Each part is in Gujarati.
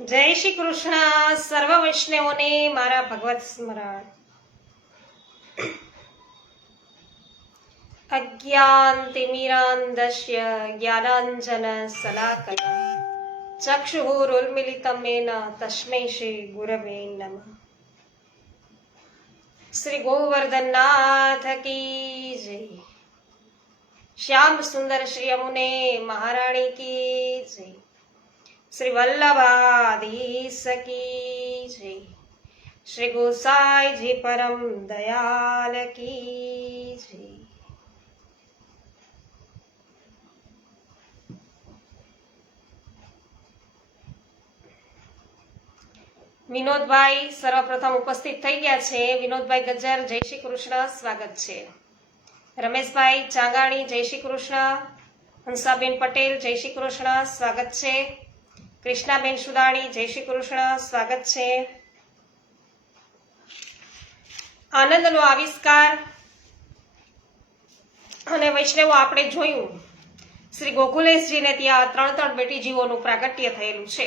જય શ્રી કૃષ્ણ. સર્વ વૈષ્ણવોને મારા ભગવત સ્મરણ. અજ્ઞાનતિમિરાન્ધસ્ય જ્ઞાનાંજન શલાકયા ચક્ષુરુન્મિલિતમ येन તસ્મૈ શ્રી ગુરવે નમઃ. શ્રી ગોવર્ધનનાથ કી જય. શ્યામ સુંદર શ્રી યમુને મહારાણી કી જય. શ્રી વલ્લભાધીશ કી જય. શ્રી ગોસાઈજી પરમ દયાલ કી જય. વિનોદભાઈ સર્વપ્રથમ ઉપસ્થિત થઈ ગયા છે. વિનોદભાઈ ગજ્જર, જય શ્રી કૃષ્ણ, સ્વાગત છે. રમેશભાઈ ચાંગાણી, જય શ્રી કૃષ્ણ. હંસાબેન પટેલ, જય શ્રી કૃષ્ણ, સ્વાગત છે. કૃષ્ણાબેન સુદાણી, જય શ્રી કૃષ્ણ, સ્વાગત છે. આનંદનો આવિષ્કાર અને વૈષ્ણવો આપણે જોયું શ્રી ગોકુલેશજીને ત્યાં ત્રણ બેટી જીવોનું પ્રાગટ્ય થયેલું છે.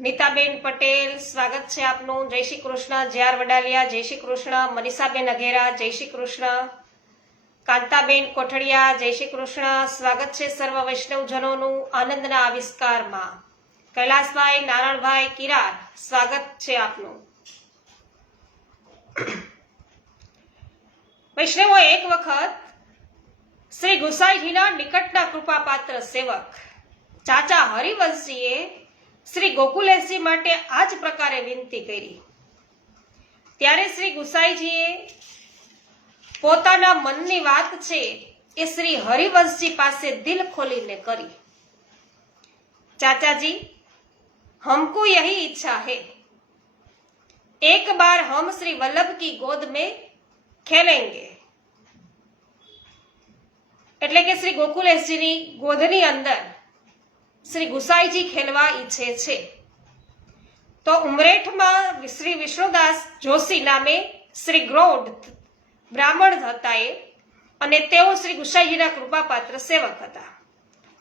નીતાબેન પટેલ, સ્વાગત છે આપનું, જય શ્રી કૃષ્ણ. જે.આર. વડાલિયા, જય શ્રી કૃષ્ણ. મનીષાબેન અઘેરા, જય શ્રી કૃષ્ણ. કાંતાબેન કોઠડિયા, જય શ્રી કૃષ્ણ, સ્વાગત છે સર્વ વૈષ્ણવજનોનું આનંદના આવિષ્કારમાં. કૈલાસભાઈ, નારાયણભાઈ કિરાર, સ્વાગત છે આપનું. વૈષ્ણવો, એક વખત શ્રી ગુસાઈજીના નિકટના કૃપાપાત્ર સેવક ચાચા હરિવંશજીએ શ્રી ગોકુલેશજી માટે આ જ પ્રકારે વિનંતી કરી. ત્યારે શ્રી ગુસાઈજીએ પોતાના મનની વાત છે એ શ્રી હરિવંશજી પાસે દિલ ખોલીને કરી. ચાચાજી, हमको यही इच्छा है, एक बार हम श्री वल्लभ की गोद में खेलेंगे. એટલે કે શ્રી ગોકુલેશજીની ગોદની અંદર શ્રી ગુસાઈજી ખેલવા ઈચ્છે છે. તો ઉમરેઠમાં શ્રી વિષ્ણુદાસ જોશી નામે શ્રી ગ્રોડ બ્રાહ્મણ હતા એ, અને તેઓ શ્રી ગુસાઈજીના કૃપાપાત્ર સેવક હતા.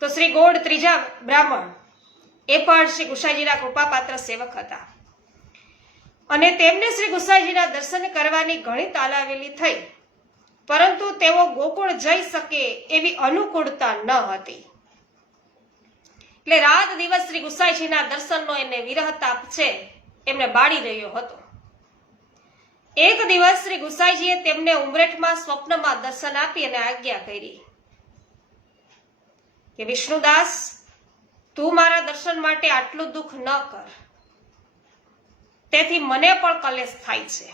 તો શ્રી ગોડ ત્રીજા બ્રાહ્મણ એ પણ શ્રી ગુસાઈજીના કૃપાપાત્ર સેવક હતા, અને તેમને શ્રી ગુસાઈજીના દર્શન કરવાની ઘણી તાલાવેલી થઈ, પરંતુ તેઓ ગોકુળ જઈ શકે એવી અનુકૂળતા ન હતી. એટલે રાત દિવસ શ્રી ગુસાઈજીના દર્શનનો એને વિરહતાપ છે એમને બાળી રહ્યો હતો. એક દિવસ શ્રી ગુસાઈજીએ તેમને ઉમરેઠમાં સ્વપ્નમાં દર્શન આપી અને આજ્ઞા કરી કે વિષ્ણુદાસ, તું મારા દર્શન માટે આટલું દુઃખ ન કર, તેથી મને પણ કલેશ થાય છે.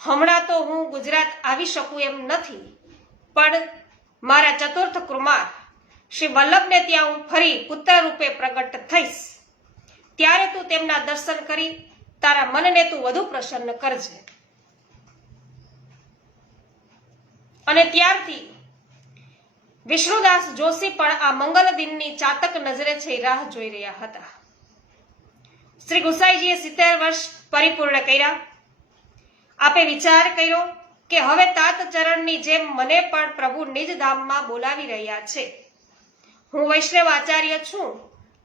હમણાં તો હું ગુજરાત આવી શકું એમ નથી, પણ મારા ચતુર્થ કુમાર શ્રી વલ્લભને ત્યાં હું ફરી પુત્ર રૂપે પ્રગટ થઈશ, ત્યારે તું તેમના દર્શન કરી તારા મનને તું વધુ પ્રસન્ન કરજે. અને ત્યારથી વિષ્ણુદાસ જોશી પણ આ મંગલ દિનની ચાતક નજરે છે રાહ જોઈ રહ્યા હતા. શ્રી ગુસાઈજીએ 70 વર્ષ પરિપૂર્ણ કર્યા. આપે વિચાર કર્યો કે હવે તાત ચરણની જેમ મને પણ પ્રભુ નિજ ધામમાં બોલાવી રહ્યા છે. હું વૈષ્ણવ આચાર્ય છું,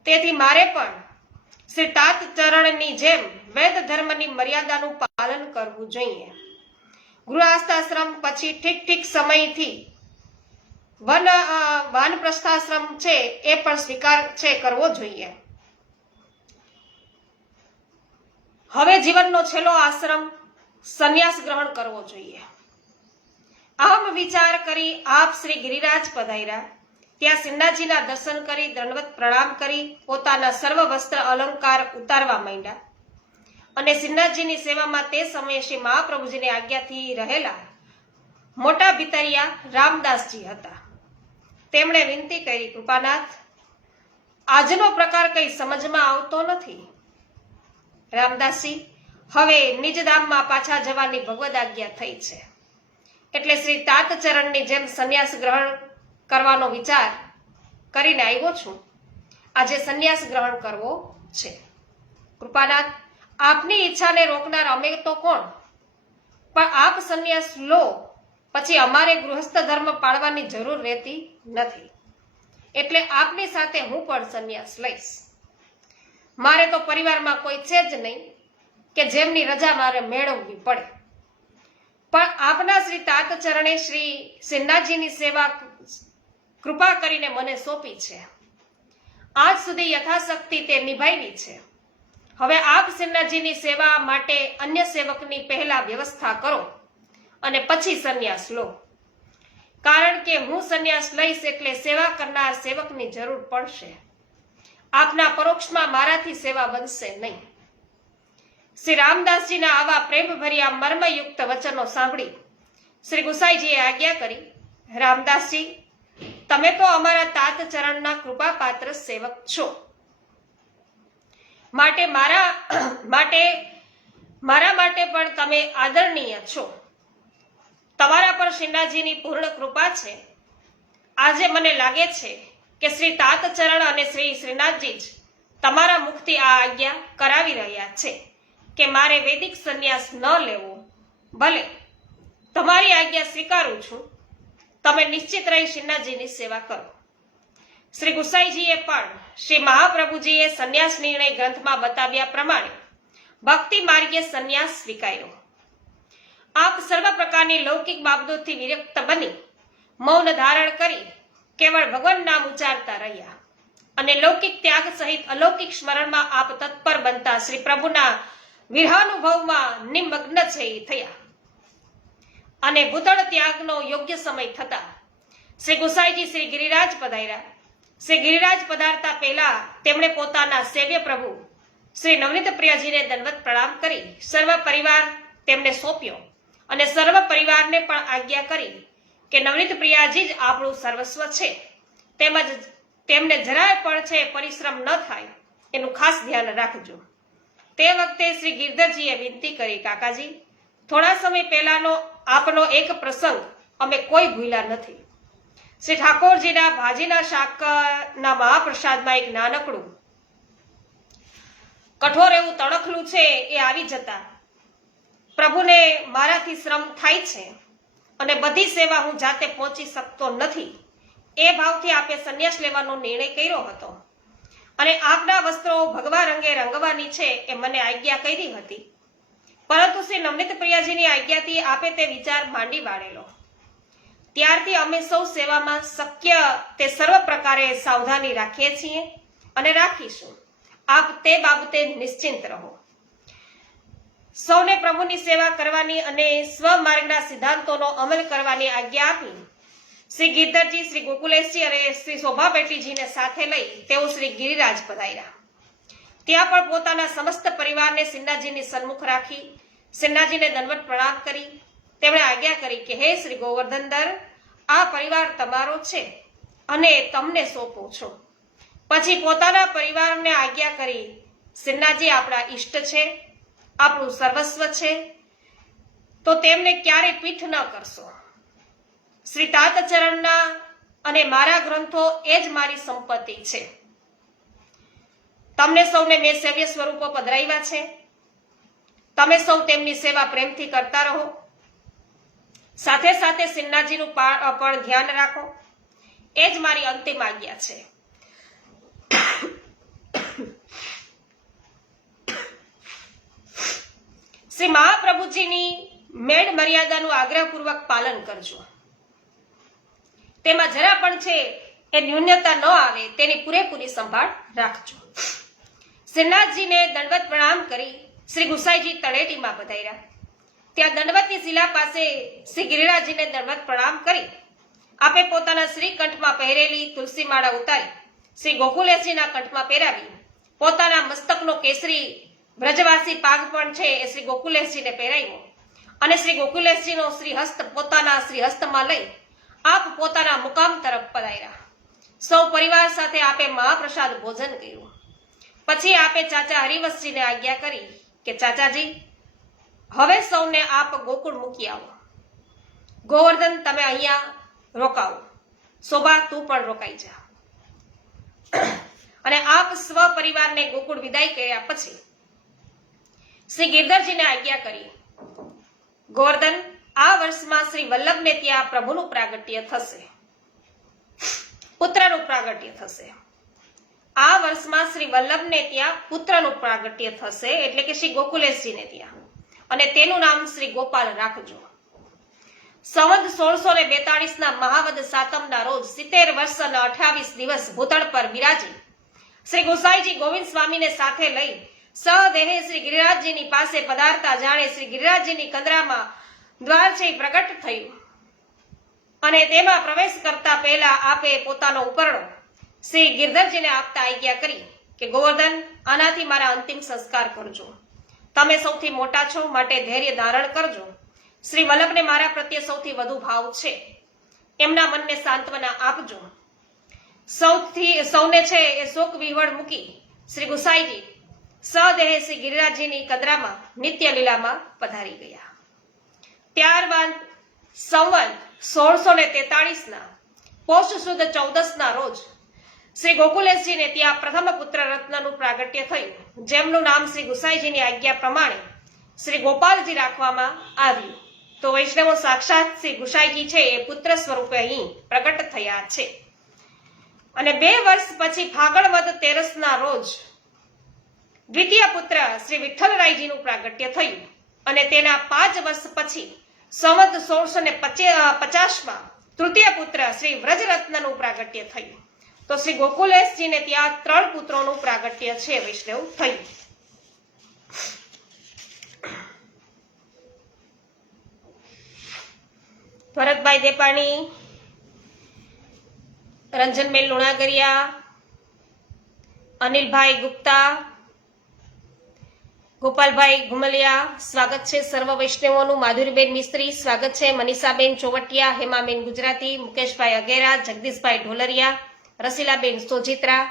તેથી મારે પણ શ્રી તાત ચરણની જેમ વેદ ધર્મની મર્યાદાનું પાલન કરવું જોઈએ. ગૃહસ્થાશ્રમ પછી ઠીક સમયથી વાનપ્રસ્થાશ્રમ છે એ પણ સ્વીકાર છે કરવો જોઈએ. હવે જીવનનો છેલ્લો આશ્રમ સંન્યાસ ગ્રહણ કરવો જોઈએ. આમ વિચાર કરી આપ શ્રી ગિરિરાજ પધાર્યા. ત્યાં શ્રીનાથજીના દર્શન કરી દંડવત પ્રણામ કરી પોતાના સર્વ વસ્ત્ર અલંકાર ઉતારવા માંડ્યા, અને શ્રીનાથજીની સેવામાં તે સમયે શ્રી મહાપ્રભુજીની આજ્ઞાથી રહેલા મોટા ભીતરિયા રામદાસજી હતા. તેમણે વિનંતી કરી, કૃપાનાથ, આજનો પ્રકાર કઈ સમજમાં આવતો નથી. રામદાસજી, હવે નિજધામમાં પાછા જવાની ભગવદ આજ્ઞા થઈ છે, એટલે શ્રી તાતચરણની જેમ સંન્યાસ ગ્રહણ કરવાનો વિચાર કરીને આવ્યો છું. આજે સંન્યાસ ગ્રહણ કરવો છે. કૃપાનાથ, આપની ઈચ્છાને રોકનાર અમે તો કોણ, પણ આપ સંન્યાસ લો પછી અમારે ગૃહસ્થ ધર્મ પાળવાની જરૂર રહેતી નથી, એટલે આપની સાથે હું પણ સંન્યાસ લઈશ. મારે તો પરિવારમાં કોઈ છે જ નહીં કે જેમની રજા મારે મેળવવી પડે, પણ આપના શ્રી તાત ચરણે શ્રી સિન્હાજીની સેવા કૃપા કરીને મને સોંપી છે. આજ સુધી યથાશક્તિ તે નિભાવી છે. હવે આપ સિન્હાજીની સેવા માટે અન્ય સેવકની પહેલા વ્યવસ્થા કરો અને પછી સંન્યાસ લો, કારણ કે હું સંન્યાસ લઈશ એટલે સેવા કરનાર સેવકની જરૂર પડશે. આપના પરોક્ષમાં મારાથી સેવા બનશે નહીં. શ્રી રામદાસજીના આવા પ્રેમભર્યા મર્મયુક્ત વચનો સાંભળી શ્રી ગુસાઈજીએ આજ્ઞા કરી, રામદાસજી, તમે તો અમારા તાત ચરણના કૃપાપાત્ર સેવક છો, માટે મારા માટે પણ તમે આદરણીય છો. તમારા પર શ્રીનાથજીની પૂર્ણ કૃપા છે. આજે મને લાગે છે કે શ્રી તાત ચરણ અને શ્રી શ્રીનાથજી જ તમારા મુખથી આ આજ્ઞા કરાવી રહ્યા છે કે મારે વૈદિક સંન્યાસ ન લેવો. ભલે, તમારી આજ્ઞા સ્વીકારું છું. તમે નિશ્ચિત રહી શ્રીનાથજીની સેવા કરો. શ્રી ગુસાઈજીએ પણ શ્રી મહાપ્રભુજીએ સંન્યાસ નિર્ણય ગ્રંથમાં બતાવ્યા પ્રમાણે ભક્તિ માર્ગે સંન્યાસ સ્વીકાર્યો. આપ સર્વ પ્રકારની લૌકિક બાબતોથી વિરક્ત બની મૌન ધારણ કરી કેવળ ભગવાન નામ ઉચ્ચારતા રહ્યા અને લૌકિક ત્યાગ સહિત અલૌકિક સ્મરણમાં આપ તત્પર બનતા શ્રી પ્રભુના વિરહાનુભવમાં નિમગ્ન થયા. અને ભૂતળ ત્યાગનો યોગ્ય સમય થતા શ્રી ગુસાઈજી શ્રી ગિરિરાજ પધાર્યા. શ્રી ગિરિરાજ પધારતા પહેલા તેમણે પોતાના સેવ્ય પ્રભુ શ્રી નવનીત પ્રિયાજીને દંડવત પ્રણામ કરી સર્વ પરિવાર તેમને સોંપ્યો અને સર્વ પરિવારને પણ આજ્ઞા કરી કે નવનીત પ્રિયાજી જ આપણું સર્વસ્વ છે, તેમજ તેમને જરાય પણ છે પરિશ્રમ ન થાય એનું ખાસ ધ્યાન રાખજો. તે વખતે શ્રી ગિરધરજીએ વિનંતી કરી, કાકાજી, થોડા સમય પહેલાનો આપનો એક પ્રસંગ અમે કોઈ ભૂલ્યા નથી. શ્રી ઠાકોરજીના ભાજીના શાકના મહાપ્રસાદમાં એક નાનકડું કઠોર એવું તણખલું છે એ આવી જતા પ્રભુને મારાથી શ્રમ થાય છે અને બધી સેવા હું જાતે પહોંચી શકતો નથી. એ ભાવથી આપે સંન્યાસ લેવાનો નિર્ણય કર્યો હતો અને આપના વસ્ત્રો ભગવા રંગે રંગવાની છે એ મને આજ્ઞા કરી હતી, પરંતુ શ્રી નવનીત પ્રિયાજીની આજ્ઞાથી આપે તે વિચાર માંડી વાળેલો. ત્યારથી અમે સૌ સેવામાં શક્ય તે સર્વ પ્રકારે સાવધાની રાખીએ છીએ અને રાખીશું. આપ તે બાબતે નિશ્ચિંત રહો. સૌને પ્રભુની સેવા કરવાની અને સ્વમાર્ગના સિદ્ધાંતોનો અમલ કરવાની આજ્ઞા આપી શ્રી ગિરધરજી, શ્રી ગોકુલેશજી અને શ્રી શોભાબેટીજીને સાથે લઈ તેઓ શ્રી ગિરિરાજ પધાર્યા. ત્યાં પણ પોતાના સમસ્ત પરિવારને સિન્હાજીની સન્મુખ રાખી સિન્હાજીને દંડવત પ્રણામ કરી તેમણે આજ્ઞા કરી કે હે શ્રી ગોવર્ધનધર, આ પરિવાર તમારો છે અને તમને સોંપું છું. પછી પોતાના પરિવારને આજ્ઞા કરી, સિન્હાજી આપણા ઈષ્ટ છે, આપણું સર્વસ્વ છે, તો તેમને ક્યારે પીઠ ન કરશો. શ્રી તાત ચરણના અને મારા ગ્રંથો એ જ મારી સંપત્તિ છે. તમને સૌને મેં સેવ્ય સ્વરૂપો પધરાવ્યા છે. તમે સૌ તેમની સેવા પ્રેમથી કરતા રહો. સાથે સાથે સિન્હાજીનું પણ ધ્યાન રાખો. એ જ મારી અંતિમ આજ્ઞા છે. શ્રી મહાપ્રભુજીની મેળ મર્યાદાનું આગ્રહપૂર્વક પાલન કરજો. તેમાં જરા પણ છે એ ન્યૂનતા ન આવે તેની પૂરેપૂરી સંભાળ રાખજો. સિન્હાજીને દંડવત પ્રણામ કરી શ્રી ગુસાઈજી તળેટીમાં પધાર્યા. ત્યાં દંડવતની શિલા પાસે શ્રી ગિરિરાજજીને દંડવત પ્રણામ કરી આપે પોતાના શ્રી કંઠમાં પહેરેલી તુલસી માળા ઉતારી શ્રી ગોકુલેશજીના કંઠમાં પહેરાવી પોતાના મસ્તકનો કેસરી વ્રજવાસી પાગ પણ છે એ શ્રી ગોકુલેશજીને પહેરાવ્યો અને શ્રી ગોકુલેશજીનો શ્રીહસ્ત પોતાના શ્રીહસ્તમાં લઈ આપ પોતાના મુકામ તરફ પધાર્યા. સૌ પરિવાર સાથે આપે મહાપ્રસાદ ભોજન કર્યું. પછી આપે ચાચા હરિવંશજીને આજ્ઞા કરી કે ચાચાજી, હવે સૌને આપ ગોકુળ મૂકી આવો. ગોવર્ધન, તમે અહીંયા રોકાવો. શોભા, તું પણ રોકાઈ જા. અને આપ સ્વ પરિવારને ગોકુળ વિદાય કર્યા પછી શ્રી ગિરધરજીને આજ્ઞા કરી, ગોવર્ધન, આ વર્ષમાં શ્રી વલ્લભને ત્યાં પ્રભુનું પ્રાગટ્ય થશે, પુત્રનું પ્રાગટ્ય થશે. આ વર્ષમાં શ્રી વલ્લભને ત્યાં પુત્રનું પ્રાગટ્ય થશે, એટલે કે શ્રી ગોકુલેશજીને ત્યાં, અને તેનું નામ શ્રી ગોપાલ રાખજો. સંવત 1642 ના મહાવદ સાતમના રોજ 70 વર્ષ અને 28 દિવસ ભૂતળ પર બિરાજી શ્રી ગોસાઈજી ગોવિંદ સ્વામીને સાથે લઈ સદેહે શ્રી ગિરિરાજજીની પાસે પધારતા જાણે શ્રી ગિરિરાજજીની કંદરામાં દ્વાર છે પ્રગટ થયું, અને તેમાં પ્રવેશ કરતા પહેલા આપે પોતાનો ઉપરણો શ્રી ગિરધરજીને આપતા આજ્ઞા કરી કે ગોવર્ધન, આનાથી મારા અંતિમ સંસ્કાર કરજો. તમે સૌથી મોટા છો, માટે ધૈર્ય ધારણ કરજો. શ્રી વલ્લભને મારા પ્રત્યે સૌથી વધુ ભાવ છે, એમના મનને સાંત્વના આપજો. સૌને છે એ શોક વિહવળ મૂકી શ્રી ગુસાઈજી સદેહે શ્રી ગિરિરાજજીની કંદરામાં નિત્ય લીલામાં પધારી ગયા. ત્યારબાદ સંવત 1643 ના પોષ સુદ 14 ના રોજ શ્રી ગોકુલેશજીને ત્યાં પ્રથમ પુત્ર રત્નનું પ્રાગટ્ય થયું, જેમનું નામ શ્રી ગુસાઈજીની આજ્ઞા પ્રમાણે શ્રી ગોપાલજી રાખવામાં આવ્યું. તો વૈષ્ણવો સાક્ષાત શ્રી ગુસાઈજી છે એ પુત્ર સ્વરૂપે અહીં પ્રગટ થયા છે. અને 2 વર્ષ પછી ફાગણ વદ 13 ના રોજ દ્વિતીય પુત્ર શ્રી વિઠ્ઠલરાયજીનું પ્રાગટ્ય થયું, અને તેના 5 વર્ષ પછી સંવત 1650 તૃતીય પુત્ર શ્રી વ્રજરત્નનું પ્રાગટ્ય થયું. તો શ્રી ગોકુલેશજીને ત્યાં 3 પુત્રોનું પ્રાગટ્ય છે વૈષ્ણવ થયું. ભરતભાઈ દેપાણી, રંજનબેન લુણાગરિયા, અનિલભાઈ ગુપ્તા, ગોપાલભાઈ ઘુમલિયા, સ્વાગત છે સર્વ વૈષ્ણવોનું. માધુરીબેન મિસ્ત્રી, સ્વાગત છે. મનીષાબેન ચોવટિયા, હેમાબેન ગુજરાતી, મુકેશભાઈ અગેરા, જગદીશભાઈ ઢોલરિયા, રસીલાબેન સોજિત્રા,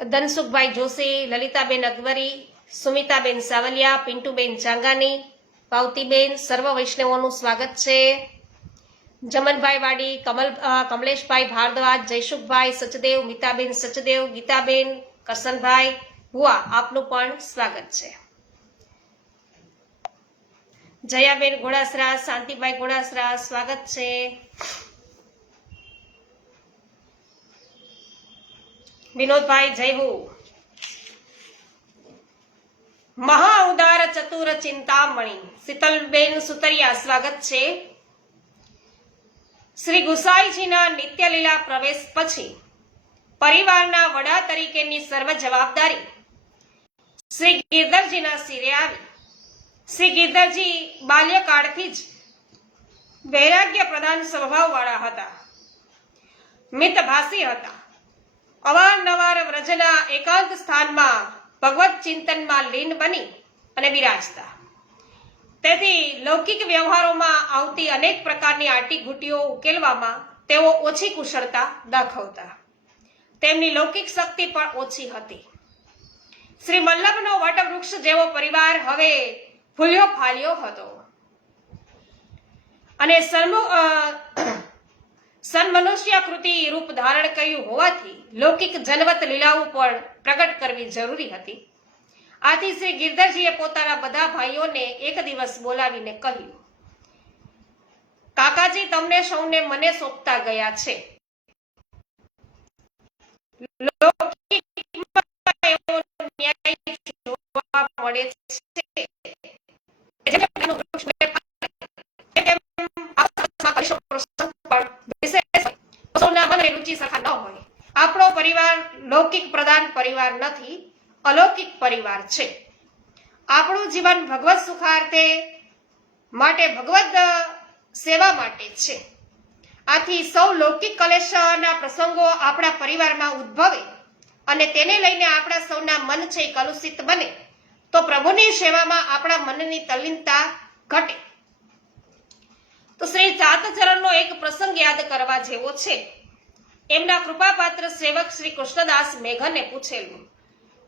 ધનસુખભાઈ જોશી, લલિતાબેન અકબરી, સુમિતાબેન સાવલિયા, પિન્ટુબેન ચાંગાની, પાવતીબેન, સર્વ વૈષ્ણવોનું સ્વાગત છે. જમનભાઈ વાડી, કમલેશભાઈ ભારદ્વાજ, જયસુખભાઈ સચદેવ, મિતાબેન સચદેવ, ગીતાબેન, કરસનભાઈ ભુવા, આપનું પણ સ્વાગત છે. જયાબેન ઘોડાસરા, શાંતિભાઈ ઘોડાસરા, સ્વાગત છે. વિનોદભાઈ જય હો. મહા ઉદાર ચતુર ચિંતામણી, શીતલબેન સુતરિયા, સ્વાગત છે. શ્રી ગુસાઈજીના નિત્ય લીલા પ્રવેશ પછી પરિવારના વડા તરીકેની સર્વ જવાબદારી શ્રી ગિરધરજીના શિરે આવી. શ્રી ગિરધરજી બાલ્યકાળથી જ વૈરાગ્ય પ્રધાન સ્વભાવવાળા હતા, મિતભાષી હતા. અવારનવાર વ્રજના એકાંત સ્થાનમાં ભગવત ચિંતનમાં લીન બની અને બિરાજતા. તેથી લૌકિક વ્યવહારોમાં આવતી અનેક પ્રકારની આટીઘૂટીઓ ઉકેલવામાં તેઓ ઓછી કુશળતા દાખવતા. તેમની લૌકિક શક્તિ પણ ઓછી હતી. શ્રી વલ્લભનો વટવૃક્ષ જેવો પરિવાર હવે ફૂલ્યો ફાલ્યો હતો, અને સન્મનુષ્યાકૃતિ રૂપ ધારણ કર્યું હોવાથી લૌકિક જનવત લીલાઓ પણ પ્રગટ કરવી જરૂરી હતી. આથી શ્રી ગિરધરજીએ પોતાના બધા ભાઈઓને એક દિવસ બોલાવીને કહ્યું, કાકાજી, તમને સૌને મને સોંપતા ગયા છે. આપણો પરિવાર લૌકિક પ્રધાન પરિવાર નથી, અલૌકિક પરિવાર છે. આપણું જીવન ભગવત સુખાર્થે માટે, ભગવત સેવા માટે છે. આથી સૌ લૌકિક કલેશના પ્રસંગો આપણા પરિવારમાં ઉદ્ભવે અને તેને લઈને આપણા સૌના મન છે કલુષિત બને તો પ્રભુની સેવામાં આપણા મનની તલ્લીનતા ઘટે. તો શ્રી ચાતચરણનો એક પ્રસંગ યાદ કરવા જેવો છે. એમના કૃપાપાત્ર સેવક શ્રી કૃષ્ણદાસ મેઘને પૂછેલું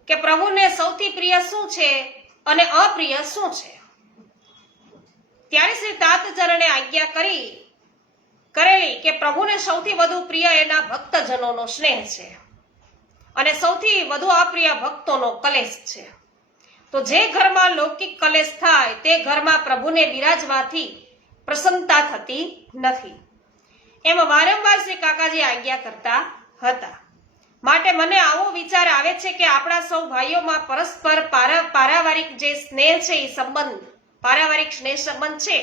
કે પ્રભુને સૌથી પ્રિય શું છે અને અપ્રિય શું છે? ત્યારે શ્રી તાતચરણે આજ્ઞા કરેલી કે પ્રભુને સૌથી વધુ પ્રિય એના ભક્તજનોનો સ્નેહ છે અને સૌથી વધુ અપ્રિય ભક્તોનો કલેશ છે. તો જે ઘરમાં લૌકિક કલેશ થાય તે ઘરમાં પ્રભુને બિરાજવાથી પ્રસન્નતા થતી નથી. એમ વારંવાર શ્રી કાકાજી આજ્ઞા કરતા હતા. માટે મને આવો વિચાર આવે છે કે આપણા સૌ ભાઈઓમાં પરસ્પર પારિવારિક જે સ્નેહ છે એ સંબંધ પારિવારિક સ્નેહ સંબંધ છે,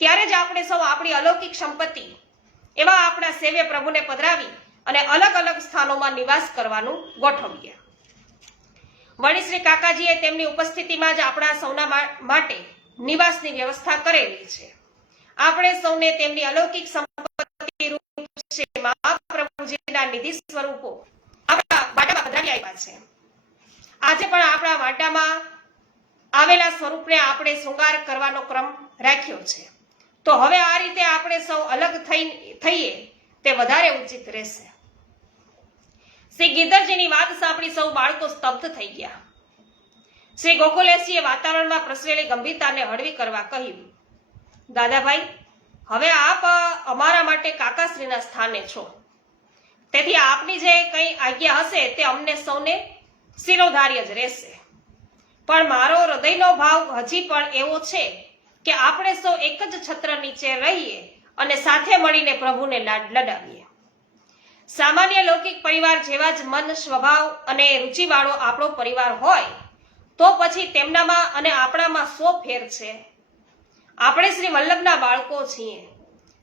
ત્યારે જ આપણે સૌ આપણી અલૌકિક સંપત્તિ એવા આપણા સેવ્ય પ્રભુને પધરાવી અને અલગ અલગ સ્થાનોમાં નિવાસ કરવાનું ગોઠવીએ. વળી શ્રી કાકાજીએ તેમની ઉપસ્થિતિમાં જ આપણા સૌના માટે નિવાસની વ્યવસ્થા કરેલી છે. આપણે સૌને તેમની અલૌકિક સંપત્તિ રૂપ છે મહાપ્રભુજીના નિધિ સ્વરૂપો આપણા વાટામાં પધરાવી આવ્યા છે. આજે પણ આપણા વાટામાં આવેલા સ્વરૂપને આપણે શૃંગાર કરવાનો ક્રમ રાખ્યો છે. તો હવે આ રીતે આપણે સૌ અલગ થઈએ તે વધારે ઉચિત રહેશે. શ્રી ગિરધરજીની વાત સાંભળી સૌ બાળકો સ્તબ્ધ થઈ ગયા. શ્રી ગોકુલેશજીએ વાતાવરણમાં પ્રસરેલી ગંભીરતાને હળવી કરવા કહ્યું, દાદાભાઈ, હવે આપ અમારા માટે કાકાશ્રીના સ્થાને છો, તેથી આપની જે કંઈ આજ્ઞા હશે તે અમને સૌને શિરોધાર્ય જ રહેશે. પણ મારો હૃદયનો ભાવ હજી પણ એવો છે કે આપણે સૌ એક જ છત્ર નીચે રહીએ અને સાથે મળીને પ્રભુને લડાવીએ. સામાન્ય લૌકિક પરિવાર જેવા જ મન, સ્વભાવ અને રુચિવાળો આપણો પરિવાર હોય તો પછી તેમનામાં અને આપણામાં શો ફેર છે? આપણે શ્રી વલ્લભના બાળકો છીએ,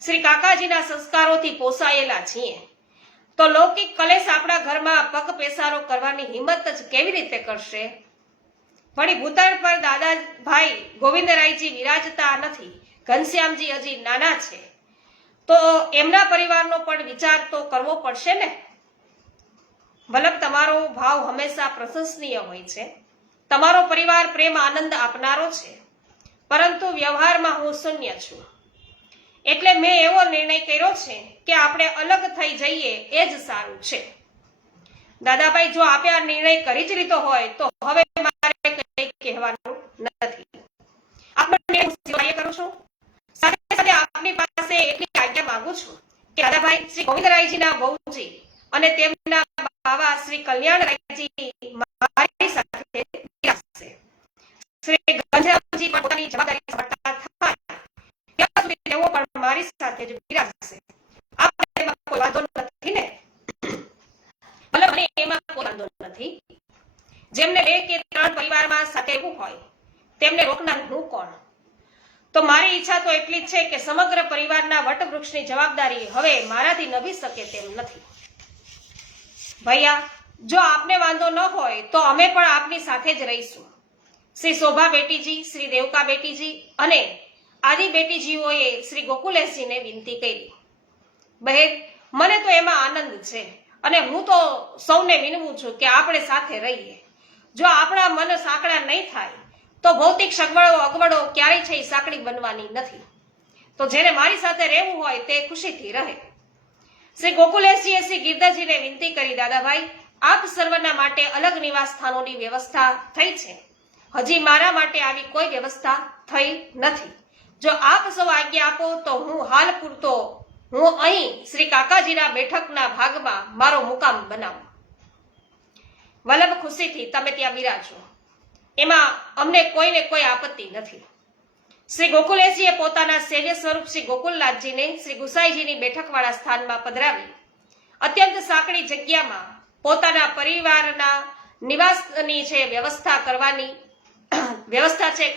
શ્રી કાકાજીના સંસ્કારોથી પોસાયેલા છીએ, તો લૌકિક કલેશ આપણા ઘરમાં પગ પેસારો કરવાની હિંમત જ કેવી રીતે કરશે? વળી ભૂતળ પર દાદાભાઈ ગોવિંદરાયજી વિરાજતા નથી, ઘનશ્યામજી હજી નાના છે, તો એમના પરિવારનો પણ વિચાર તો કરવો પડશે ને. વલ્લભ, તમારો ભાવ હંમેશા પ્રશંસનીય હોય છે. તમારો પરિવાર પ્રેમ આનંદ આપનારો છે, પરંતુ વ્યવહારમાં હું શૂન્ય છું. એટલે મેં એવો નિર્ણય કર્યો છે કે આપણે અલગ થઈ જઈએ એ જ સારું છે. દાદાભાઈ, જો આપે આ નિર્ણય કરી જ લીધો હોય તો હવે મારે કંઈ કહેવાનું નથી. આપણે કરું છું. સાથે સાથે આપની પાસે એટલી આજ્ઞા માંગુ છું કે દાદાભાઈ શ્રી ગોવિંદરાયજીના બહુજી અને તેમના બાવા શ્રી કલ્યાણરાયજી મારી સાથે બિરાજશે. શ્રી ઘનશ્યામજી પણ પોતાની જવાબદારી સંભાળતા થાય ત્યાં સુધી તેઓ પણ મારી સાથે જ બિરાજશે. આપણે એમાં કોઈ વાંધો નથી ને? ભલે મને એમાં કોઈ વાંધો નથી. જેમને 2 કે 3 પરિવારમાં સાથે રહેવું હોય તેમને રોકનાર હું કોણ? તો મારી ઈચ્છા તો એટલી જ છે કે સમગ્ર પરિવારના વટવૃક્ષની જવાબદારી હવે મારાથી નભી શકે તેમ નથી. ભૈયા, જો આપને વાંધો ન હોય તો અમે પણ આપની સાથે જ રહીશું. શ્રી શોભા બેટીજી, શ્રી દેવકા બેટીજી અને આદિ બેટીજીઓએ શ્રી ગોકુલેશજીને વિનંતી કરી. બહેન, મને તો એમાં આનંદ છે અને હું તો સૌને વિનવું છું કે આપણે સાથે રહીએ. જો આપણા મન સાંકડા નહીં થાય તો ભૌતિક સગવડો અગવડો ક્યારેય છે સાંકડી બનવાની નથી. તો જેને મારી સાથે રહેવું હોય તે ખુશીથી રહે. શ્રી ગોકુલેશજીએ શ્રી ગિરધરજીને વિનંતી કરી, દાદાભાઈ, આપ સર્વના માટે અલગ નિવાસ સ્થાનોની વ્યવસ્થા થઈ છે. હજી મારા માટે આવી કોઈ વ્યવસ્થા થઈ નથી. જો આપ સૌ આજ્ઞા આપો તો હું હાલ પૂરતો અહીં શ્રી કાકાજીના બેઠકના ભાગમાં મારો મુકામ બનાવું. વલ્લભ, ખુશીથી તમે ત્યાં બિરાજો, એમાં અમને કોઈને કોઈ આપત્તિ નથી. શ્રી ગોકુલેશજીએ પોતાના સેવ્ય સ્વરૂપ શ્રી ગોકુલનાથજીને શ્રી ગુસાઈજીની બેઠકવાળા સ્થાનમાં પધરાવી અત્યંત સાંકડી જગ્યામાં પોતાના પરિવારના નિવાસની છે વ્યવસ્થા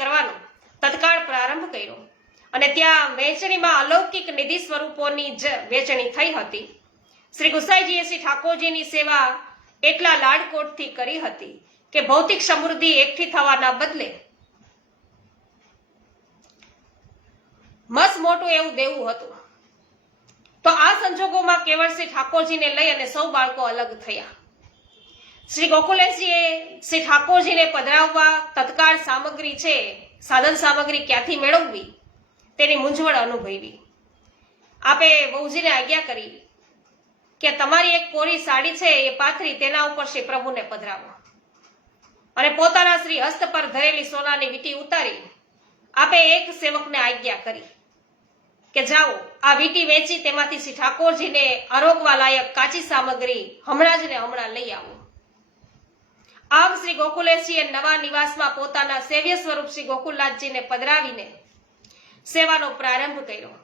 કરવાનો તત્કાળ પ્રારંભ કર્યો અને ત્યાં વહેંચણીમાં અલૌકિક નિધિ સ્વરૂપોની જ વહેંચણી થઈ હતી. શ્રી ગુસાઈજીએ શ્રી ઠાકોરજીની સેવા એટલા લાડકોટથી કરી હતી કે ભૌતિક સમૃદ્ધિ એકઠી થવાના બદલે મસ મોટું એવું દેવું હતું. તો આ સંજોગોમાં કેવળ શ્રી ઠાકોરજીને લઈ અને સૌ બાળકો અલગ થયા. શ્રી ગોકુલેશજીએ શ્રી ઠાકોરજીને પધરાવવા તત્કાળ સામગ્રી છે, સાધન સામગ્રી ક્યાંથી મેળવવી તેની મૂંઝવણ અનુભવી. આપે બહુજીને આજ્ઞા કરી કે તમારી એક કોરી સાડી છે એ પાથરી તેના ઉપર શ્રી પ્રભુને પધરાવો અને પોતાના શ્રી હસ્ત પર ધરેલી સોનાની વીંટી ઉતારી આપે એક સેવકને આજ્ઞા કરી કે જાઓ આ વીંટી વેચી તેમાંથી શ્રી ઠાકોરજીને આરોગવા લાયક કાચી સામગ્રી હમણાં જ ને હમણાં લઈ આવો. આમ શ્રી ગોકુલેશજીએ નવા નિવાસમાં પોતાના સેવ્ય સ્વરૂપ શ્રી ગોકુલનાથજીને પધરાવીને સેવાનો પ્રારંભ કર્યો.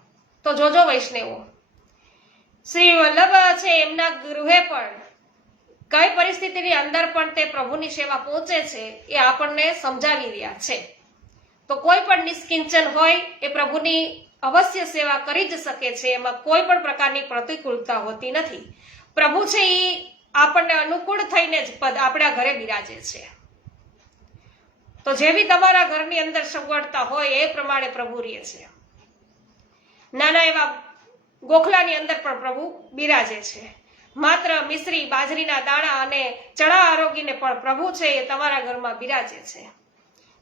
તો જોજો વૈષ્ણવો, શ્રી વલ્લભ છે એમના ગૃહે પણ કઈ પરિસ્થિતિની અંદર પણ તે પ્રભુની સેવા પહોંચે છે એ આપણને સમજાવી રહ્યા છે. તો કોઈ પણ નિષ્કિંચન હોય એ પ્રભુની અવશ્ય સેવા કરી જ શકે છે. એમાં કોઈ પણ પ્રકારની પ્રતિકૂળતા હોતી નથી. પ્રભુ છે એ આપણને અનુકૂળ થઈને જ આપણા ઘરે બિરાજે છે. તો જેવી તમારા ઘરની અંદર સગવડતા હોય એ પ્રમાણે પ્રભુ રહે છે. નાના એવા ગોખલાની અંદર પણ પ્રભુ બિરાજે છે. માત્ર મિશ્રી, બાજરીના દાણા અને ચણા આરોગીને પણ પ્રભુ છે એ તમારા ઘરમાં બિરાજે છે.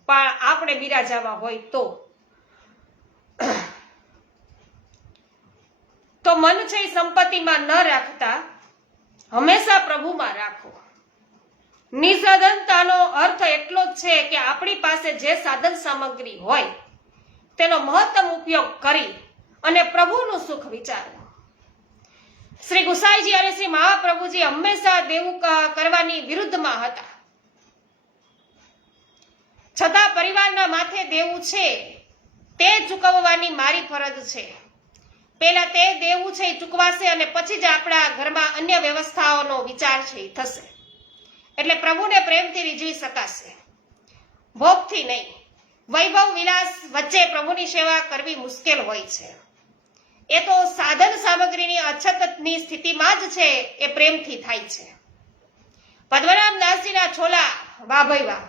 પણ આપણે બિરાજાવા હોય તો મન છે એ સંપત્તિમાં ન રાખતા હંમેશા પ્રભુમાં રાખો. નિસાધનતાનો અર્થ એટલો જ છે કે આપણી પાસે જે સાધન સામગ્રી હોય તેનો મહત્તમ ઉપયોગ કરી અને પ્રભુનું સુખ વિચારવું. શ્રી ગુસાઈજી અને શ્રી મહાપ્રભુજી હંમેશા દેવું કરવાની વિરુદ્ધમાં હતા. છતાં પરિવારના માથે દેવું છે તે ચૂકવવાની મારી ફરજ છે. પહેલા તે દેવું છે એ ચૂકવાશે અને પછી જ આપણા ઘરમાં અન્ય વ્યવસ્થાઓનો વિચાર છે એ થશે. એટલે પ્રભુને પ્રેમથી રીઝવી શકાશે, ભોગથી નહીં. વૈભવ વિલાસ વચ્ચે પ્રભુની સેવા કરવી મુશ્કેલ હોય છે. એ તો સાધન સામગ્રીની અછતની સ્થિતિમાં જ છે એ પ્રેમથી થાય છે. પદ્મનાભ દાસજીના છોલા, વાહ ભાઈ વાહ.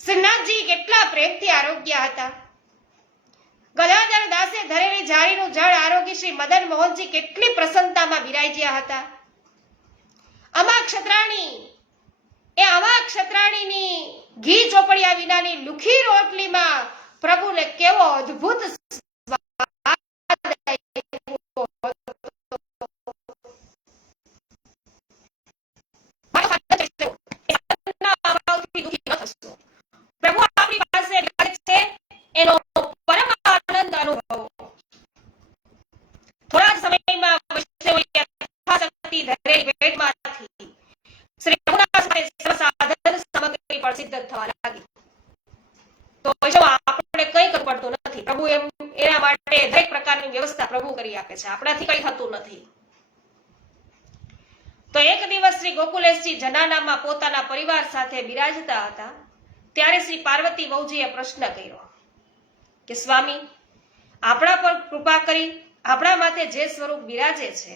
શ્રીનાથજી કેટલા પ્રેમથી આરોગ્ય હતા. ગદાધર દાસે ધરેલી જાળીનું જળ આરોગી શ્રી મદન મોહનજી કેટલી પ્રસન્નતામાં બિરાજ્યા હતા. અમા ક્ષત્રાણીની ઘી ચોપડિયા વિનાની લુખી રોટલીમાં પ્રભુને કેવો અદ્ભુત પ્રભુ આપણી પાસે છે એનો પરમ આનંદ અનુભવો. થોડા સમયમાં યથાશક્તિ ધરેલી ભેટમાંથી શ્રી પ્રભુના સાથે સાધન સામગ્રી પણ સિદ્ધ થવા લાગી. તો આપણે કંઈ કરવું પડતું નથી. પ્રભુ એના માટે દરેક પ્રકારની વ્યવસ્થા પ્રભુ કરી આપે છે. આપણાથી કંઈ થતું નથી. તો એક દિવસ શ્રી ગોકુલેશજી જનાનામાં પોતાના પરિવાર સાથે બિરાજતા હતા. ત્યારે શ્રી પાર્વતી વહુજીએ પ્રશ્ન કર્યો કે સ્વામી, આપણા પર કૃપા કરી આપણા માથે જે સ્વરૂપ બિરાજે છે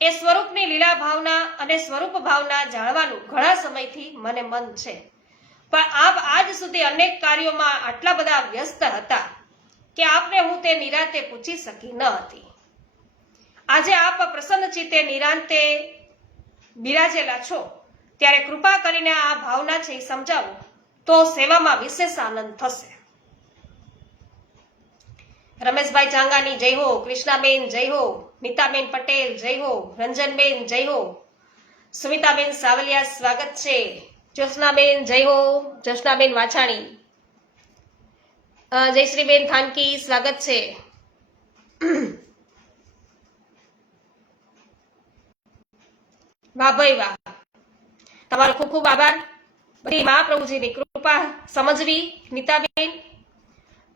એ સ્વરૂપની લીલા ભાવના અને સ્વરૂપ ભાવના જાણવાનું ઘણા સમયથી મને મન છે. પણ આપ આજ સુધી અનેક કાર્યોમાં આટલા બધા વ્યસ્ત હતા કે આપને હું તે નિરાંતે પૂછી શકી ન હતી. આજે આપ પ્રસન્ન ચિત્તે નિરાંતે બિરાજેલા છો ત્યારે કૃપા કરીને આ ભાવના છે એ સમજાવો તો સેવામાં વિશેષ આનંદ થશે. રમેશભાઈ ચાંગાની જય હો, કૃષ્ણાબેન જય હો, નીતાબેન પટેલ જય હો, રંજનબેન જય હો, સુમિતાબેન સાવલિયા સ્વાગત છે, જ્યોત્સનાબેન જય હો, જ્યોત્સનાબેન વાછાણી, જયશ્રીબેન થાનકી સ્વાગત છે. વાહ ભાઈ વાહ, તમારો ખૂબ ખૂબ આભાર. બધી મહાપ્રભુજીની કૃપા સમજવી. નીતાબેન,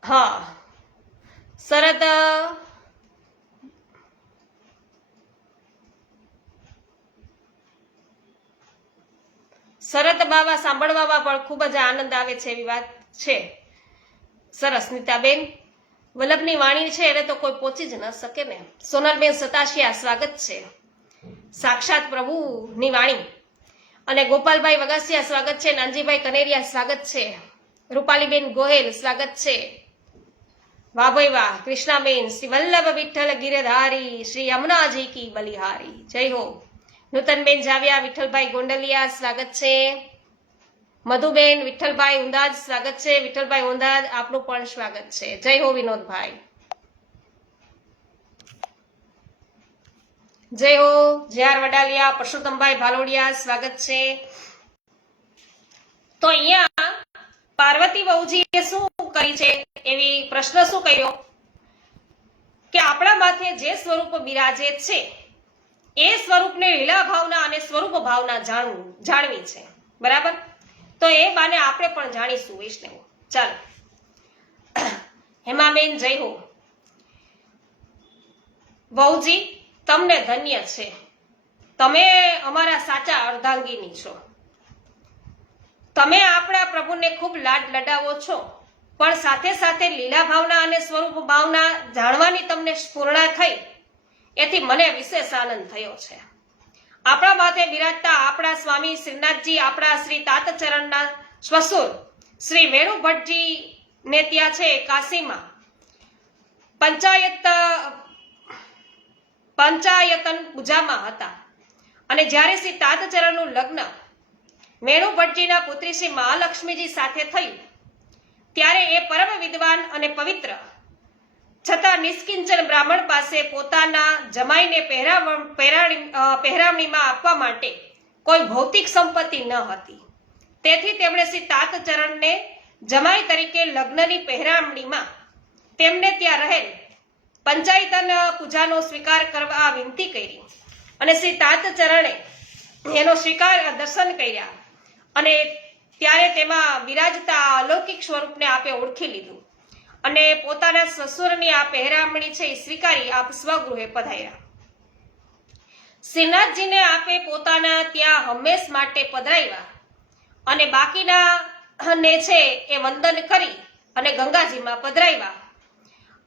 હા, શરદ બાવા સાંભળવામાં પણ ખૂબ જ આનંદ આવે છે એવી વાત છે. સરસ નીતાબેન, વલ્લભની વાણી છે એને તો કોઈ પહોંચી જ ન શકે ને. સોનલબેન સતાશિયા સ્વાગત છે. સાક્ષાત પ્રભુની વાણી. અને ગોપાલભાઈ વગાસિયા સ્વાગત છે. નાનજીભાઈ કનેરિયા સ્વાગત છે. રૂપાલીબેન ગોહેલ સ્વાગત છે. વાહ ભાઈ વાહ. કૃષ્ણાબેન, શ્રી વલ્લભ વિઠ્ઠલ ગિરધારી, શ્રી યમુનાજી કી બલિહારી જય હો. નૂતનબેન જાવિયા, વિઠ્ઠલભાઈ ગોંડલિયા સ્વાગત છે. મધુબેન, વિઠ્ઠલભાઈ ઉંદાજ સ્વાગત છે. વિઠ્ઠલભાઈ ઉંદાજ આપનું પણ સ્વાગત છે. જય હો વિનોદભાઈ, જય હો. જેઆર વડાલિયા, પરસોત્તમભાઈ ભાલોડિયા સ્વાગત છે. તો અહીંયા પાર્વતી વહુજીએ શું કરી છે એવી પ્રશ્ન શું કર્યો કે આપણા માથે જે સ્વરૂપ બિરાજે છે એ સ્વરૂપને લીલા ભાવના અને સ્વરૂપ ભાવના જાણવી છે. બરાબર? તો એ બાને આપણે પણ જાણીશું વૈષ્ણવ. ચાલો. હેમાબેન જય હો. વહુજી તમને ધન્ય છે. તમે અમારા સાચા અર્ધાંગીની છો. તમે આપણા પ્રભુને ખૂબ લાડ લડાવો છો, પણ સાથે સાથે લીલા ભાવના અને સ્વરૂપ ભાવના જાણવાની તમને સ્ફૂર્ણા થઈ, એથી મને વિશેષ આનંદ થયો છે. આપણા માથે બિરાજતા આપણા સ્વામી શ્રીનાથજી આપણા શ્રી તાતચરણના શ્વસુર શ્રી વેણુ ભટ્ટજી ને ત્યાં છે કાશીમાં પંચાયતન પૂજામાં હતા, અને જ્યારે શ્રી તાતચરણનું લગ્ન વેણુ ભટ્ટજીના પુત્રી શ્રી મહાલક્ષ્મીજી સાથે થયું, ત્યારે એ પરમ વિદ્વાન અને પવિત્ર છતાં નિષ્કિંચન બ્રાહ્મણ પાસે પોતાના જમાઈને પહેરાવણીમાં આપવા માટે કોઈ ભૌતિક સંપત્તિ ન હતી. તેથી તેમણે શ્રી તાતચરણને જમાઈ તરીકે લગ્નની પહેરાવણીમાં તેમને ત્યાં રહેલ પંચાયતન પૂજાનો સ્વીકાર કરવા વિનંતી કરી, અને શ્રી તાતચરણે એનો સ્વીકાર દર્શન કર્યા, અને ત્યારે તેમાં બિરાજતા અલૌકિક સ્વરૂપને આપે ઓળખી લીધું, અને પોતાના સસુરની આ પહેરામણી છે એ સ્વીકારી આપ સ્વગૃહે પધાર્યા. શ્રીનાથજીને આપે પોતાના ત્યાં હંમેશ માટે પધરાવ્યા, અને બાકીના ને છે એ વંદન કરી અને ગંગાજીમાં પધરાવ્યા.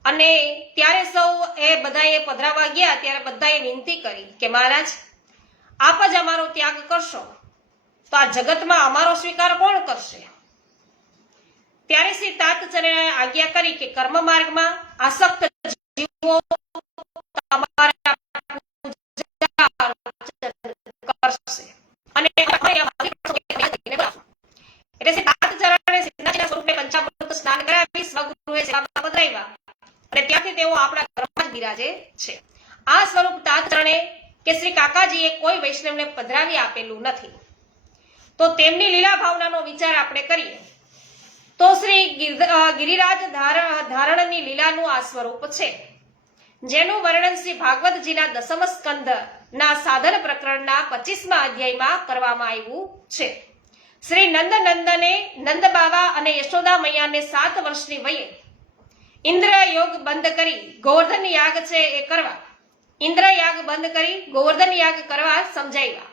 અને ત્યારે સૌ એ બધાએ પધરાવા ગયા ત્યારે બધાએ વિનંતી કરી કે મહારાજ, આપ જ અમારો ત્યાગ કરશો તો આ જગતમાં અમારો સ્વીકાર કોણ કરશે? ત્યારે શ્રી તાતચરણે આજ્ઞા કરી કે કર્મ માર્ગમાં આસક્ત જીવો તમારા કરશે, અને એટલે શ્રી તાતચરણે શ્રીનાથજીના સ્વરૂપને પંચામૃત સ્નાન કરાવી સ્વગૃહે સેવામાં પધરાવ્યા, અને ત્યાંથી તેઓ આપણા ઘરમાં જ બિરાજે છે. આ સ્વરૂપ તાતચરણે કે શ્રી કાકાજીએ કોઈ વૈષ્ણવને પધરાવી આપેલું નથી. તો તેમની લીલા ભાવનાનો વિચાર આપણે કરીએ તો શ્રી ગિરિરાજ ધારણની લીલાનું આ સ્વરૂપ છે, જેનું વર્ણન શ્રી ભાગવતજીના 10મ સ્કંદના સાધન પ્રકરણના 25મા અધ્યાયમાં કરવામાં આવ્યું છે. શ્રી નંદનંદને નંદબાવા અને યશોદા મૈયાને 7 વર્ષની વયે ઇન્દ્ર યોગ બંધ કરી ગોવર્ધન યાગ છે એ કરવા ઇન્દ્ર યાગ બંધ કરી ગોવર્ધન યાગ કરવા સમજાવ્યા,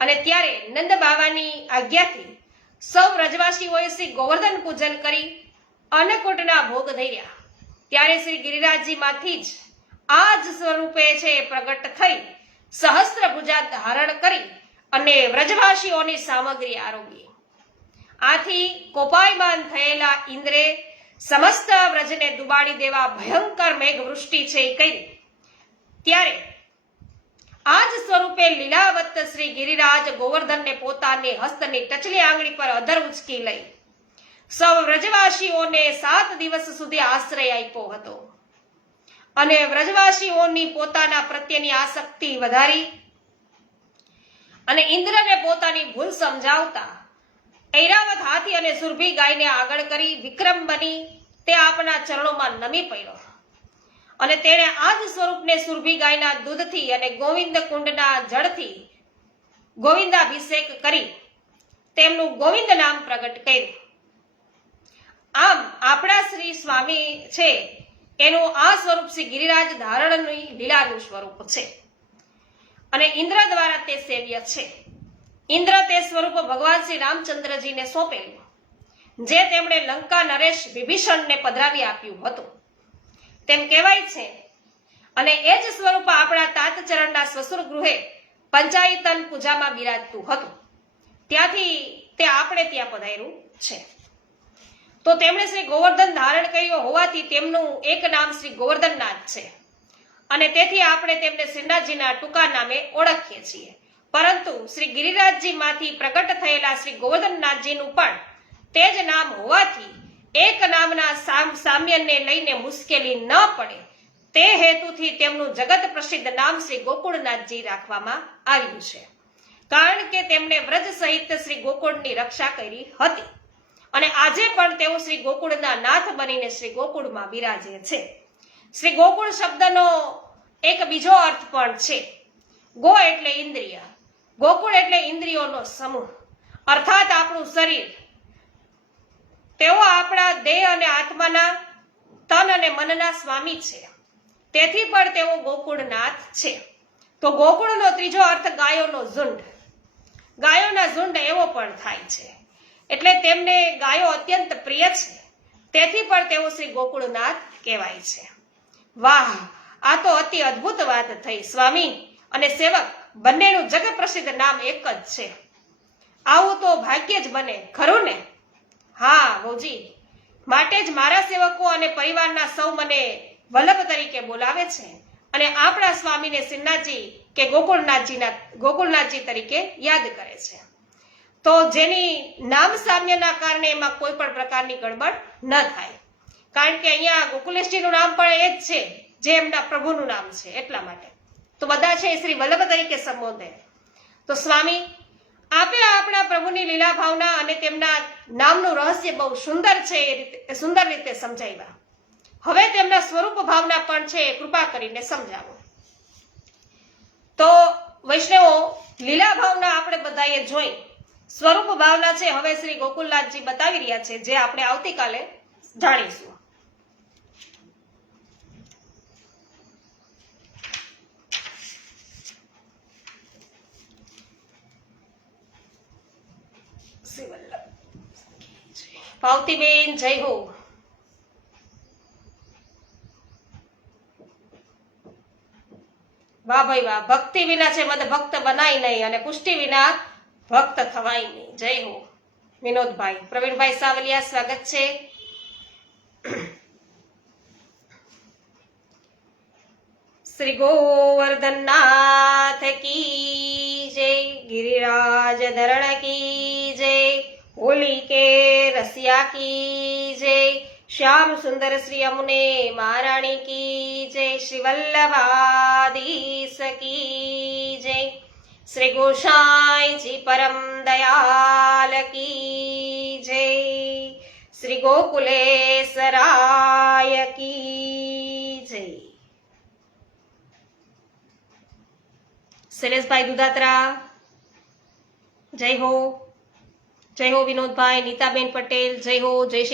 અને ત્યારે નંદ બાવાની આજ્ઞાથી સૌ વ્રજવાસીઓએ શ્રી ગોવર્ધન પૂજન કરી અન્નકૂટના ભોગ ધર્યા. ત્યારે શ્રી ગિરિરાજજી માંથી જ આ જ સ્વરૂપે છે પ્રગટ થઈ સહસ્ત્ર ભુજા ધારણ કરી અને વ્રજવાસીઓની સામગ્રી આરોગી. આથી કોપાયમાન થયેલા ઇન્દ્રે સમસ્ત વ્રજને ડુબાડી દેવા ભયંકર મેઘવૃષ્ટિ છે એ કરી. ત્યારે આ જ સ્વરૂપે લીલાવત શ્રી ગિરિરાજ ગોવર્ધનને પોતાની હસ્તની ટચલી આંગળી પર અધર ઉચકી લઈ સૌ વ્રજવાસીઓને 7 દિવસ સુધી આશ્રય આપ્યો હતો, અને વ્રજવાસીઓની પોતાના પ્રત્યેની આસક્તિ વધારી અને ઇન્દ્રને પોતાની ભૂલ સમજાવતા ઐરાવત હાથી અને સુરભી ગાયને આગળ કરી વિક્રમ બની તે આપના ચરણોમાં નમી પડ્યો, અને તેણે આ જ સ્વરૂપને સુરભી ગાયના દૂધથી અને ગોવિંદ કુંડના જળથી ગોવિંદાભિષેક કરી તેમનું ગોવિંદ નામ પ્રગટ કર્યું. આમ આપણા શ્રી સ્વામી છે એનું આ સ્વરૂપ શ્રી ગિરિરાજ ધારણની લીલાનું સ્વરૂપ છે, અને ઇન્દ્ર દ્વારા તે સેવ્ય છે. ઇન્દ્ર તે સ્વરૂપ ભગવાન શ્રી રામચંદ્રજીને સોંપેલું, જે તેમણે લંકા નરેશ વિભીષણને પધરાવી આપ્યું હતું તેમ કહેવાય છે. અને એ જ સ્વરૂપ આપણા તાતચરણના સ્વસુર ગૃહે પંચાયતન પૂજામાં બિરાજતું હતું, ત્યાંથી તે આપણે ત્યાં પધાર્યું છે. તો તેમણે શ્રી ગોવર્ધન ધારણ કર્યો હોવાથી તેમનું એક નામ શ્રી ગોવર્ધનનાથ છે, અને તેથી આપણે તેમને શ્રીનાથજીના ટૂંકા નામે ઓળખીએ છીએ. પરંતુ શ્રી ગિરિરાજજી માંથી પ્રગટ થયેલા શ્રી ગોવર્ધનનાથજીનું પણ તે જ નામ હોવાથી એક નામના સામ્યને લઈને મુશ્કેલી ન પડે તે હેતુથી તેમનું જગત પ્રસિદ્ધ નામ શ્રી ગોકુળનાથજી રાખવામાં આવ્યું છે, કારણ કે તેમણે વ્રજ સહિત શ્રી ગોકુળની રક્ષા કરી હતી, અને આજે પણ તેઓ શ્રી ગોકુળના નાથ બનીને શ્રી ગોકુળમાં બિરાજે છે. શ્રી ગોકુળ શબ્દનો એક બીજો અર્થ પણ છે. ગો એટલે ઇન્દ્રિય, ગોકુળ એટલે ઇન્દ્રિયોનો સમૂહ, અર્થાત આપણું શરીર. તેઓ આપણા દેહ અને આત્માના તન અને મનના સ્વામી છે, તેથી પણ તેઓ ગોકુળનાથ છે. તો ગોકુળનો ત્રીજો અર્થ ગાયોનો ઝુંડ. ગાયોના ઝુંડ એવો પણ થાય છે. એટલે તેમને ગાયો અત્યંત પ્રિય છે. તેથી પણ તેઓ શ્રી ગોકુળનાથ કહેવાય છે. વાહ, આ તો અતિ અદ્ભુત વાત થઈ. સ્વામી અને સેવક બંનેનું જગત પ્રસિદ્ધ નામ એક જ છે. આવું તો ભાગ્ય જ બને, ખરું ને? હા બહુજી, માટે જ મારા સેવકો અને પરિવારના સૌ મને વલ્લભ તરીકે બોલાવે છે અને આપણા સ્વામીને શ્રીનાથજી કે ગોકુળનાથજી તરીકે યાદ કરે છે. તો જેની નામ સામ્યના કારણે એમાં કોઈ પણ પ્રકારની ગડબડ ન થાય. કારણ કે અહીંયા ગોકુલેશજીનું નામ પણ એ જ છે જે એમના પ્રભુનું નામ છે, એટલા માટે તો બધા છે શ્રી વલ્લભ તરીકે સંબોધે. તો સ્વામી આપે આપણા પ્રભુની લીલા ભાવના અને તેમના નામનું રહસ્ય બહુ સુંદર છે, એ સુંદર રીતે સમજાવ્યા. હવે તેમના સ્વરૂપ ભાવના પણ છે, કૃપા કરીને સમજાવો. તો વૈષ્ણવો, લીલા ભાવના આપણે બધાએ જોઈ. સ્વરૂપ ભાવના છે હવે શ્રી ગોકુલનાથજી બતાવી રહ્યા છે, જે આપણે આવતીકાલે જાણીશું. પાવતીબેન જય હો. વાહ ભાઈ વાહ, ભક્તિ વિના છે મદ ભક્ત બનાય નહીં અને પુષ્ટિ વિના ભક્ત થવાય નહીં. જય હો વિનોદભાઈ. પ્રવીણભાઈ સાવલિયા, સ્વાગત છે. શ્રી ગોવર્ધનનાથ કી જય, ગિરિરાજ ધરણ કી જય, હોલી કે રસિયા કી જય, શ્યામ સુંદર શ્રી અમુને મહારાણી કી જય, શ્રી વલ્લભાધીશ કી જય, શ્રી ગોસાઈજી પરમ દયાલ કી જય, શ્રી ગોકુલેશ્વરાય કી જય. શૈલેષભાઈ દુધાત્રા જય હો. જય હો વિનોદભાઈ. નીતાબેન પટેલ જય હો. જય શ્રી